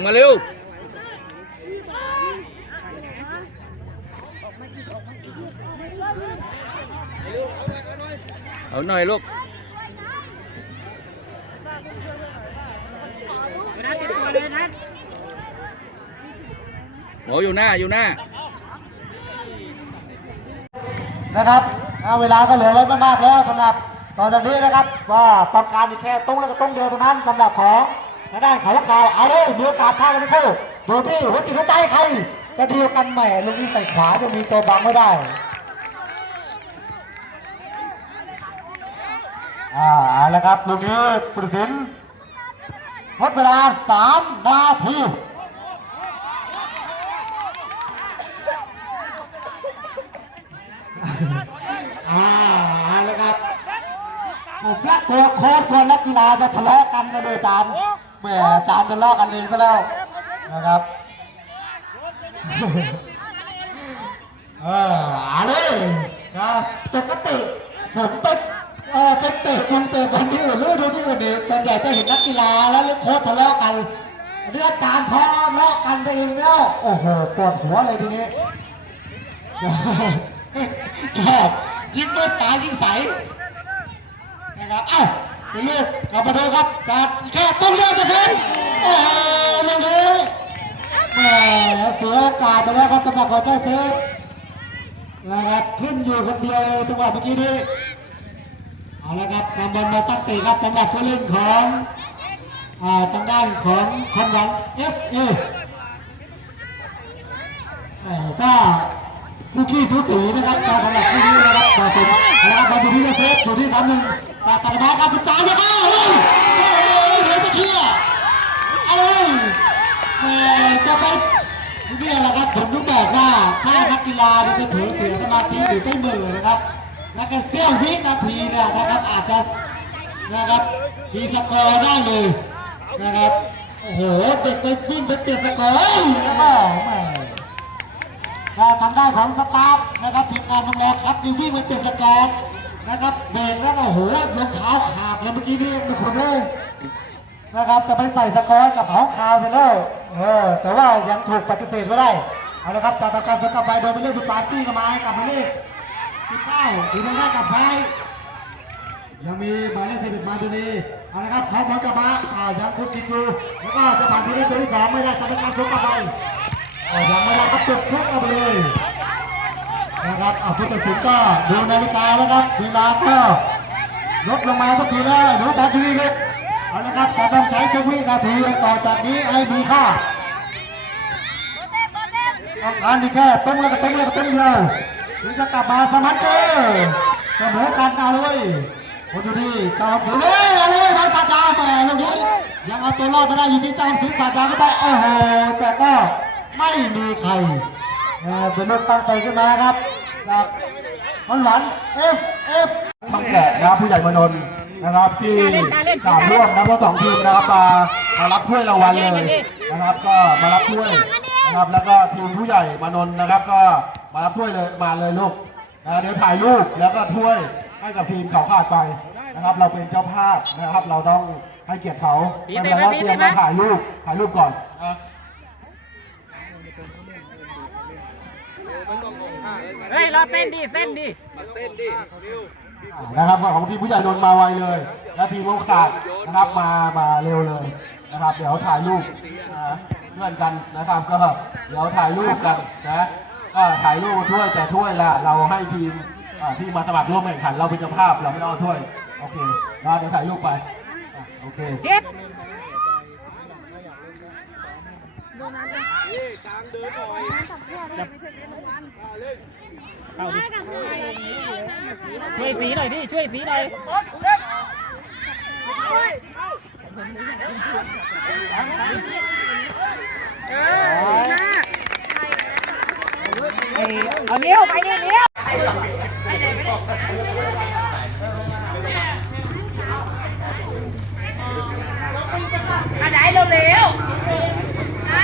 งมาเร็วเอาหน่อยลูกนัดติดตัวเลยอยู่หน้าอยู่หน้า นะครับเอาเวลาก็เหลือไว้ม่มากแล้วสำหรับตอนจากนี้นะครับ ว่าต้องการอีกแค่ตุ้งแล้วก็ตุ้งเดียวเท่านั้นสำหรับของ ทางด้านเขาขาวเอาเลยมีโอกาสพากันเข้าดูที่หัวจิตหัวใจใครจะดีกันใหม่ลูกนี้ใส่ขวาจะมีตัวบังไม่ได้อ่าเอาละครับลูกนี้ปุริสินหมดเวลาสามนาทีอ่าเอาละครับผมและตัวโค้ชตัวนักกีฬาจะทะเลาะกันกันเลยจารย์ แหมอาจารย์จะเลาะกันเองก็แล้วนะครับเออเอาเลยนะปกติผมไปเออไปเตะคุณเตะกันที่อื่นหรือดูที่อื่นนี่ส่วนใหญ่จะเห็นนักกีฬาแล้วเล่นโค้ชทะเลาะกันอันนี้อาจารย์ทะเลาะกันไปเองแล้วโอ้โหปวดหัวเลยทีนี้ชอบยิงด้วยตายิงใสนะครับเอ้า ไปเรื่อยกลับมาดูครับการแค่ต้องเลือกจะถึงโอ้โหลูกนี้แหมเสียโอกาสไปแล้วครับสำหรับขอเจ้าเซฟนะครับขึ้นอยู่คนเดียวจังหวะเมื่อกี้นี้เอาละครับนำบอลมาตั้งตีครับสำหรับผู้เล่นของทางด้านของคอนวันเอฟเอก็คู่ขี้สูสีนะครับสำหรับคู่นี้นะครับต่อสมนะครับมาดูที่จะเซฟดูที่ทำหนึ่ง จากตัดบอลการสิบสามนะครับเฮ้ยเฮ้ยเหลือจะเคลียร์เอ้ยแหมจะไปนี่แหละครับผมต้องบอกว่าถ้านักกีฬาจะเผลอเสียสมาธิหรือไม่เบื่อนะครับแล้วก็เสี้ยววินาทีเนี่ยนะครับอาจจะนะครับมีสกอร์ได้เลยนะครับโอ้โหเด็กไปวิ่งไปเปลี่ยนสกอร์เอ้ยแล้วก็แหม่ทางด้านของสตาฟนะครับทีมงานของเราครับนี่วิ่งไปเปลี่ยนสกอร์ นะครับเบรกแล้วโอ้โหรองเท้าขาดเลยเมื่อกี้นี้มีคนเล่นะครับจะไปใส่สกอร์กับเขาคาวเสร็จแล้วเออแต่ว่ายังถูกปฏิเสธไม่ได้เอาละครับจากทำการสกัดไปโดนไปเล่นสุดสามตี้กับไม้กับมาเล่นสิบเก้าทีนึงได้กับท้ายยังมีหมายเลขสิบเอ็ดมาตัวนี้เอาละครับเขาบอลกลับมาอ่ายังคุกกิกูแล้วก็จะผ่านตัวนี้ตัวที่สองไม่ได้จากทำการสกัดไปยังไม่ได้ครับจุดพุ่งเอาไปเลย นะครับเอาผู้ตัดสินก็ดูนาฬิกาแล้วครับ เวลาก็ลดลงมาทุกทีแล้วเดี๋ยวตามทีนี้ครับเอาละครับแต่ต้องใช้ทุกวินาทีต่อจากนี้ให้มีค่าต้องการดีแค่ต้มแล้วก็ต้มแล้วก็ต้มเดียวถึงจะกลับมาสมัครเจอเสมอกันเอาเลยโอ้ดูดิเจ้าสือเลยเอาเลยบอลตัดาแหมลูกนี้ยังเอาตัวรอดไม่ได้อยู่ที่เจ้าสือตัดาก็ไปโอ้โหแต่ก็ไม่มีใครเอ่อเป็นลูกตั้งใจขึ้นมาครับ จากมันหวานเอฟเอฟทำแกะนะครับผู้ใหญ่มนนท์นะครับที่กล่าวร่วมนะทั้งสองทีมนะครับมามารับถ้วยรางวัลเลยนะครับ ก็มารับถ้วยนะครับแล้วก็ทีมผู้ใหญ่มนนท์นะครับ ก็มารับถ้วยเลยมาเลยลูกนะเดี๋ยวถ่ายรูปแล้วก็ถ้วยให้กับทีมเขาขาดไปนะครับ เราเป็นเจ้าภาพนะครับ เราต้องให้เกียรติเขาไม่เป็นไรว่าเตรียมมาถ่ายรูปถ่ายรูปก่อนนะ เฮ้ยรอเส้นดิเส้นดินะครับของทีมผู้ใหญ่นนท์มาไวเลยและทีมเขาขาดนะครับมามาเร็วเลยนะครับ เดี๋ยวถ่ายรูปนะเพื่อนกันนะครับก็เดี๋ยวถ่ายรูปกันนะก็ถ่ายรูปถ้วยแต่ถ้วยละเราให้ทีมอ่าที่มาสมัครร่วมแข่งขันเราเป็นเจ้าภาพเราไม่ต้องเอาถ้วยโอเคนะเดี๋ยวถ่ายรูปไปอะโอเค เก็บช่วยสีหน่อยดิช่วยสีหน่อยเออเอาเลี้ยวไปดิเลี้ยว อันไหนเร็วๆไหน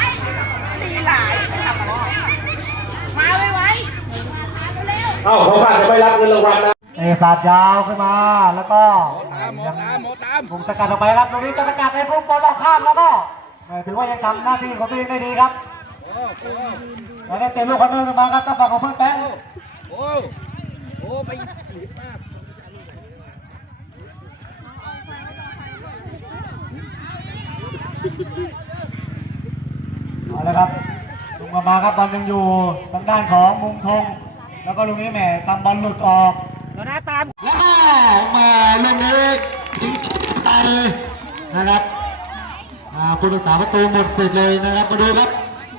ตีหลายทำอะไรมาไว้ไว้ เร็วเอ้าเขาผ่านจะไปรับเงินรางวัลนะเอสาดยาวขึ้นมาแล้วก็ตามหมอตามหมอตามผมสกัดออกไปครับตรงนี้จะสกัดในพุ่งบอลออกข้ามแล้วก็เอ่อถือว่ายังทำหน้าที่ของตัวเองได้ดีครับโอ้โหแล้วได้เตะลูกคอนเนอร์มาครับทางฝั่งของเพื่อนแป้งโอ้โหไปมากเอาละครับลุงมามาครับบอลยังอยู่ทางด้านของมุมธง แล้วก็ลุงนี้แหมทำบอลหลุดออกโดนัทตาม แล้วก็มาลูกนี้ทิ้งไปนะครับอ่าผู้รักษาประตูหมดสิทธิ์เลยนะครับมาดูครับ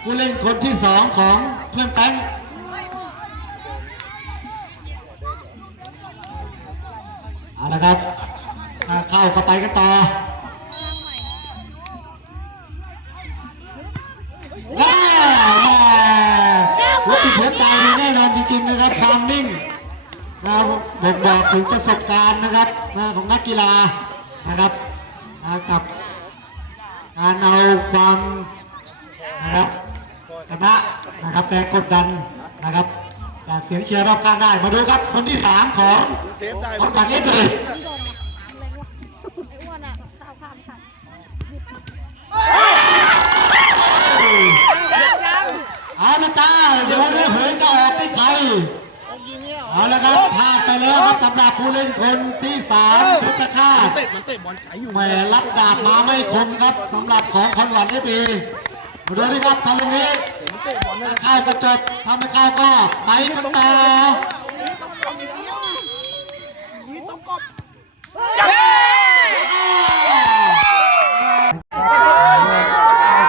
ผู้เล่นคนที่สองของเพื่อนแป้งเอาละครับถ้าเข้าเข้าไปกันต่อ นะบ่งบอกถึงประสบการณ์นะครับนะของนักกีฬานะครับนะกับการเอาความนะครับชนะนะครับแต่กดดันนะครับจากเสียงเชียร์รอบข้างได้มาดูครับคนที่สามของของการนี้เลยอ้วนอะข้าวขามค่ะเอาละจ้าเดี๋ยวนี้เผยก็ออกที่ใคร เอาละครับพลาดไปแล้วครับสำหรับผู้เล่นคนที่สามพุทธคาตแหมรับดาบมาไม่คมครับสำหรับของคอนหวันได้ปีมาดูนี่ครับทำตรงนี้ถ้าเข้าก็จบถ้าไม่เข้าก็ไปกันต่อ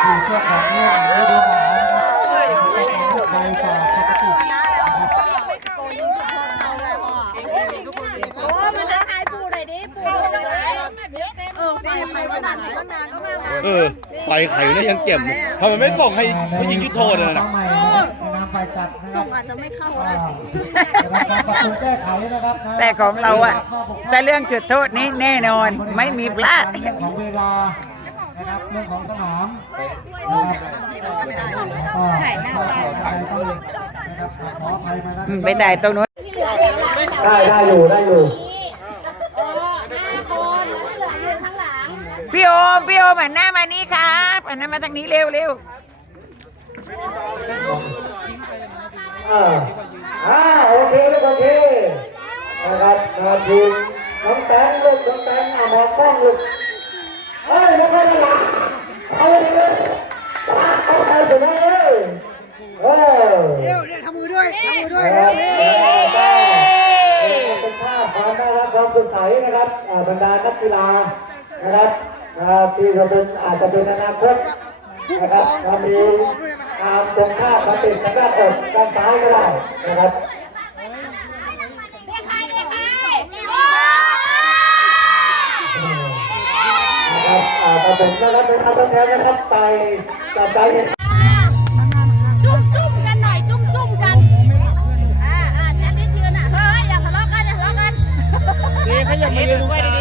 คือเชือกของเรื่องฤดูหนาวนะครับใบกว่าปกติ โอ้มาทักทายปู่หน่อยดิปู่เป็นยังไงเออไฟไปวันนั้นวันนั้นก็มา เออไฟไข่เนี่ยยังเก็บทำไมไม่ส่งให้ผู้หญิงยุทธโทษเลยนะใหม่นะครับในนามฝ่ายจัดนะครับอาจจะไม่เข้าอ่าได้นะครับการปรับปรุงแก้ไขนะครับนะแต่ของเราอะแต่เรื่องจุดโทษนี้แน่นอนไม่มีพลาด เรื่องของเวลานะครับเรื่องของสนามนะครับแล้วก็ใครต้องนะครับขออภัยมานะ ไปแต่ตรงนู้น ได้ได้อยู่ได้อยู่ พี่ โอมพี่โอมหันหน้ามานี่ครับหันหน้ามาทางนี้เร็วเร็วอ่าอ่าโอเคลูกโอเคนะครับมาทีมน้องแตงลูกน้องแตงเอามองกล้องลูกเฮ้ยไม่ค่อยจะหลับเอาเลยเลยเอาไปถึงไหนเลยเออเดี๋ยวเดี๋ยวทำมือด้วยทำมือด้วยเร็วเป็นภาพความน่ารักความสดใสนะครับอ่าบรรดานักกีฬานะครับ ครับที่จะเป็นอาจจะเป็นอนาคตนะครับถ้ามีตามตรงข้ามมาติดทางด้านกด้านซ้ายก็ได้นะครับนะครับอ่าครับผมนะครับเป็นอาตแทนนะครับไปต่อไปจุ้มจุ้มกันหน่อยจุ้มจุ้มกันอ่าอ่าแน่นที่ยืนอะเฮ้ยอย่าทะเลาะกันอย่าทะเลาะกันดีเขาอย่ามายืนด้วย